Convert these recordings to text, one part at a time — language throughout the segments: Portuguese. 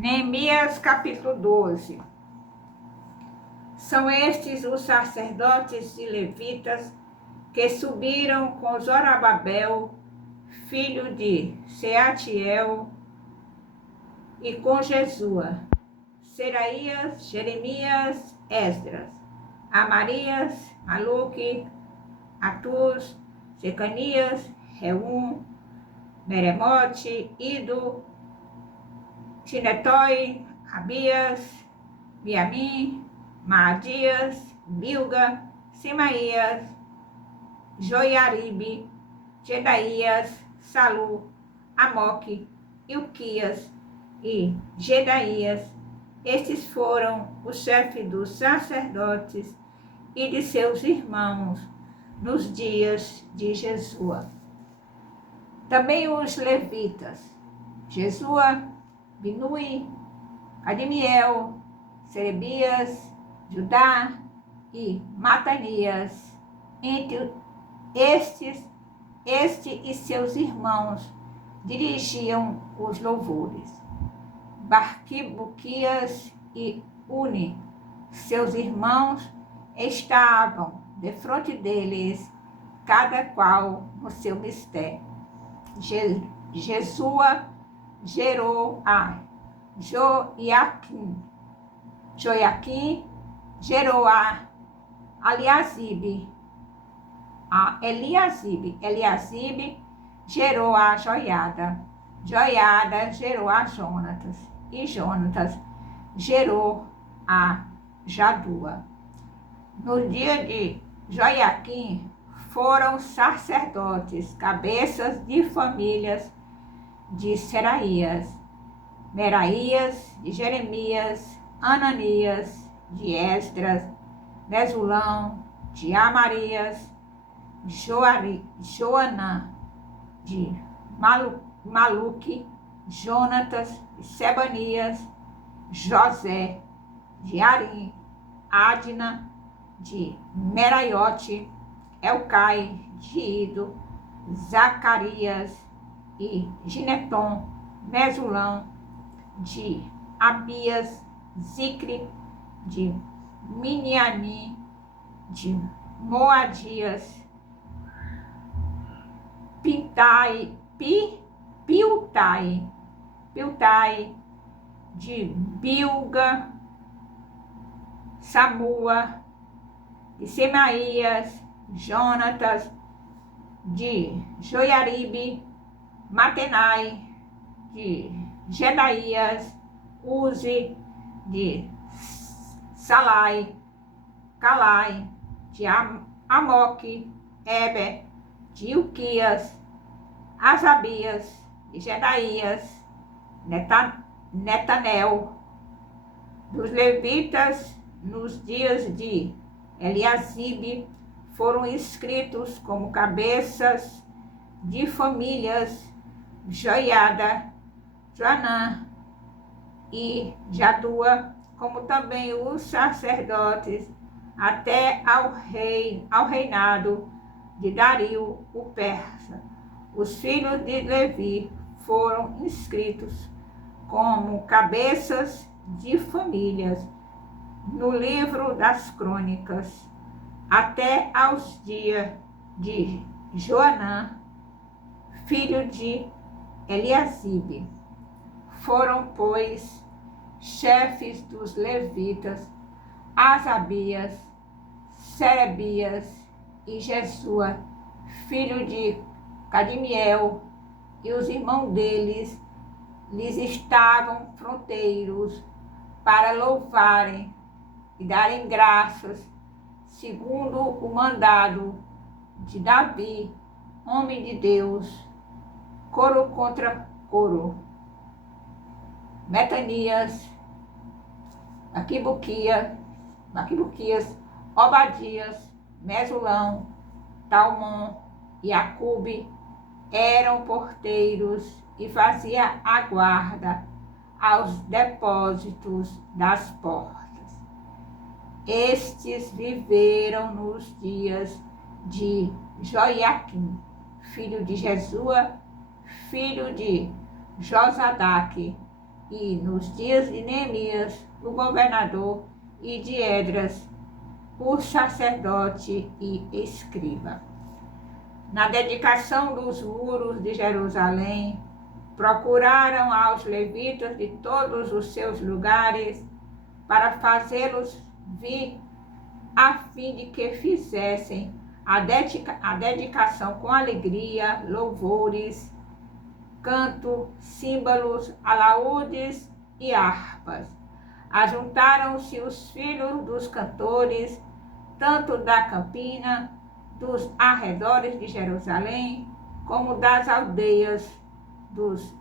Neemias capítulo 12. São estes os sacerdotes e levitas que subiram com Zorobabel, filho de Seatiel, e com Jesua, Seraías, Jeremias, Esdras, Amarias, Maluque, Atus, Secanias, Reum, Meremote, Ido, Tinetói, Abias, Miamim, Maadias, Bilga, Simaías, Joiaribe, Jedaías, Salu, Amoque, Ilquias e Jedaías. Estes foram os chefes dos sacerdotes e de seus irmãos nos dias de Jesua. Também os levitas, Jesua, Binui, Cadimiel, Serebias, Judá e Matanias. Entre este e seus irmãos dirigiam os louvores. Barquibuquias e Uni, seus irmãos, estavam defronte deles, cada qual no seu mistério. Jesua gerou a Joiaquim. Joiaquim gerou a Eliasibe. Eliasibe gerou a Joiada. Joiada gerou a Jonatas. E Jonatas gerou a Jadua. No dia de Joiaquim foram sacerdotes, cabeças de famílias de Seraías, Meraías, de Jeremias, Ananias, de Esdras, Mesulão, de Amarias, Joanã, de Maluque, Jonatas, de Sebanias, José, de Arim, Adna, de Meraiote, Elcai, de Ido, Zacarias e Gineton, Mesulão, de Abias, Zicre, de Miniamim, de Moadias, Piltai, de Bilga, Samua, de Semaías, Jonatas, de Joiaribe, Matenai, de Jedaías, Uzi, de Salai, Calai, de Amoque, Eber, de Ilquias, Asabias, de Jedaías, Netanel. Dos levitas, nos dias de Eliasibe, foram inscritos como cabeças de famílias Joiada, Joanã e Jadua, como também os sacerdotes, até ao reinado de Dario o persa. Os filhos de Levi foram inscritos como cabeças de famílias no livro das crônicas, até aos dias de Joanã, filho de Eliasibe. Foram, pois, chefes dos levitas, Asabias, Serebias e Jesua, filho de Cadimiel, e os irmãos deles lhes estavam fronteiros para louvarem e darem graças, segundo o mandado de Davi, homem de Deus, coro contra coro. Metanias, Maquibuquias, Obadias, Mesulão, Talmon e Acube eram porteiros e fazia a guarda aos depósitos das portas. Estes viveram nos dias de Joiaquim, filho de Jesua, filho de Josadaque, e nos dias de Neemias, o governador, e de Esdras, o sacerdote e escriba. Na dedicação dos muros de Jerusalém, procuraram aos levitas de todos os seus lugares para fazê-los vir, a fim de que fizessem a dedicação com alegria, louvores, canto, símbolos, alaúdes e harpas. Ajuntaram-se os filhos dos cantores, tanto da campina, dos arredores de Jerusalém, como das aldeias dos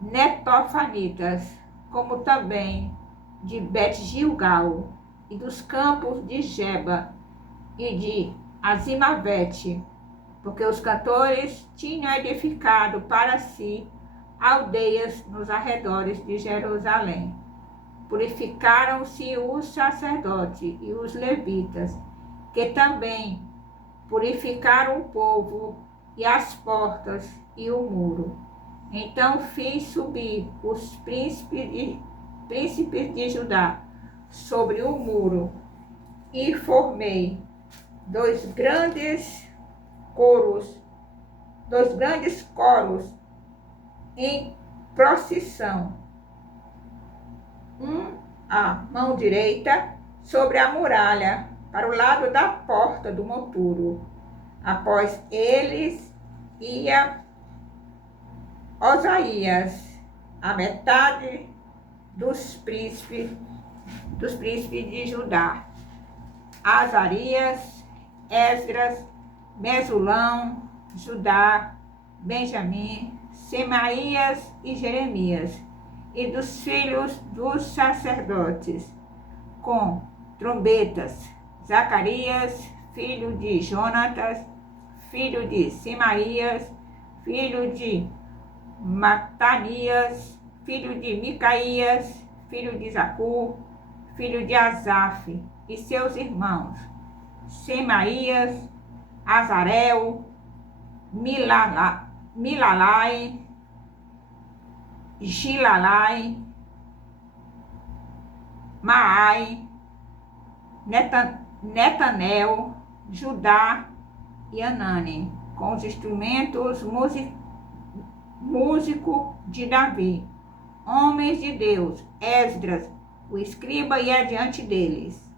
netofanitas, como também de Bet-Gilgal e dos campos de Geba e de Azimavete, porque os cantores tinham edificado para si aldeias nos arredores de Jerusalém. Purificaram-se os sacerdotes e os levitas, que também purificaram o povo e as portas e o muro. Então fiz subir os príncipes de Judá sobre o muro e formei dois grandes coros em procissão, um à mão direita sobre a muralha, para o lado da porta do monturo. Após eles ia Osaías, a metade dos príncipes de Judá, Azarias, Esdras, Mesulão, Judá, Benjamim, Semaías e Jeremias, e dos filhos dos sacerdotes, com trombetas, Zacarias, filho de Jonatas, filho de Semaías, filho de Matanias, filho de Micaías, filho de Zacur, filho de Asaf, e seus irmãos, Semaías, Azarel, Milalai, Gilalai, Maai, Netanel, Judá e Anani, com os instrumentos músico de Davi, homens de Deus, Esdras, o escriba, ia diante deles.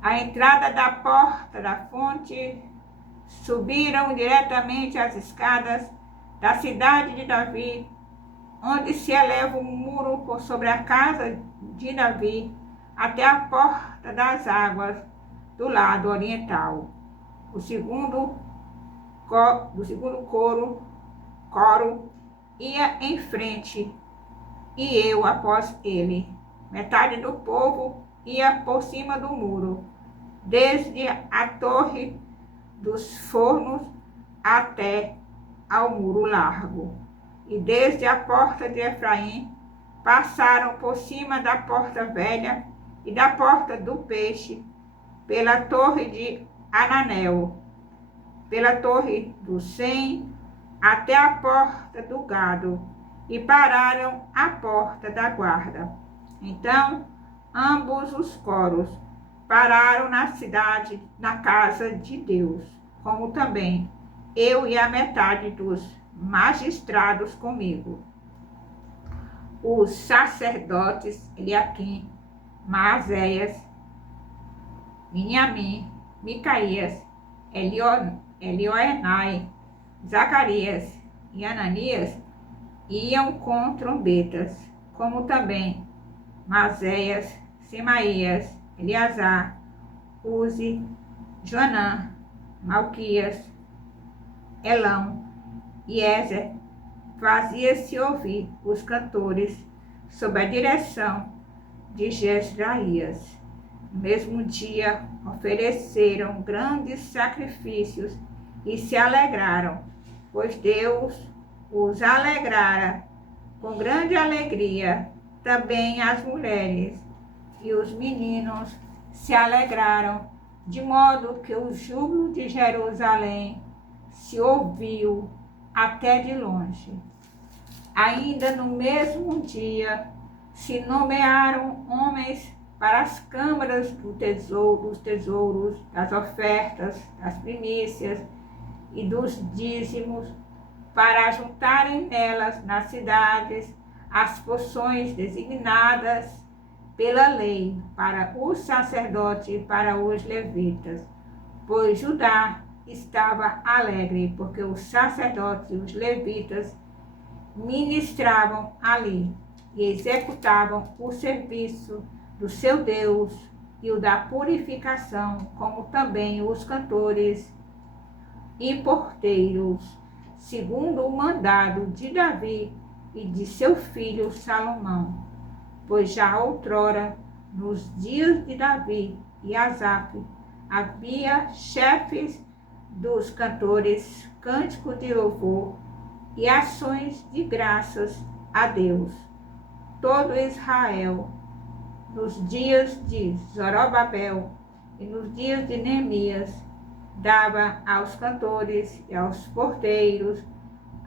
À entrada da porta da fonte, subiram diretamente as escadas da cidade de Davi, onde se eleva um muro por sobre a casa de Davi, até a porta das águas do lado oriental. O segundo coro ia em frente e eu após ele. Metade do povo ia por cima do muro, desde a torre dos fornos até ao muro largo. E desde a porta de Efraim passaram por cima da porta velha e da porta do peixe, pela torre de Ananel, pela torre do Sem, até a porta do gado, e pararam à porta da guarda. Então, ambos os coros pararam na cidade, na casa de Deus, como também eu e a metade dos magistrados comigo. Os sacerdotes Eliaquim, Maazéias, Miniamim, Micaías, Elioenai, Zacarias e Ananias iam com trombetas, como também Maazéias, Semaías, Eleazar, Uzi, Joanã, Malquias, Elão e Ezer. Fazia-se ouvir os cantores sob a direção de Jesraías. No mesmo dia ofereceram grandes sacrifícios e se alegraram, pois Deus os alegrara com grande alegria. Também as mulheres e os meninos se alegraram, de modo que o júbilo de Jerusalém se ouviu até de longe. Ainda no mesmo dia se nomearam homens para as câmaras dos tesouros, das ofertas, das primícias e dos dízimos, para juntarem nelas, nas cidades, as porções designadas pela lei para os sacerdotes e para os levitas, pois Judá estava alegre, porque os sacerdotes e os levitas ministravam ali e executavam o serviço do seu Deus e o da purificação, como também os cantores e porteiros, segundo o mandado de Davi e de seu filho Salomão. Pois já outrora, nos dias de Davi e Asaf, havia chefes dos cantores, cânticos de louvor e ações de graças a Deus. Todo Israel, nos dias de Zorobabel e nos dias de Neemias, dava aos cantores e aos porteiros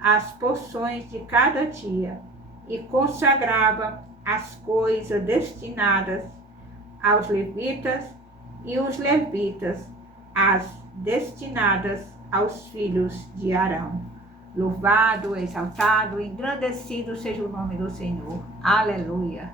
as porções de cada dia e consagrava as coisas destinadas aos levitas e os levitas as destinadas aos filhos de Arão. Louvado, exaltado, engrandecido seja o nome do Senhor. Aleluia.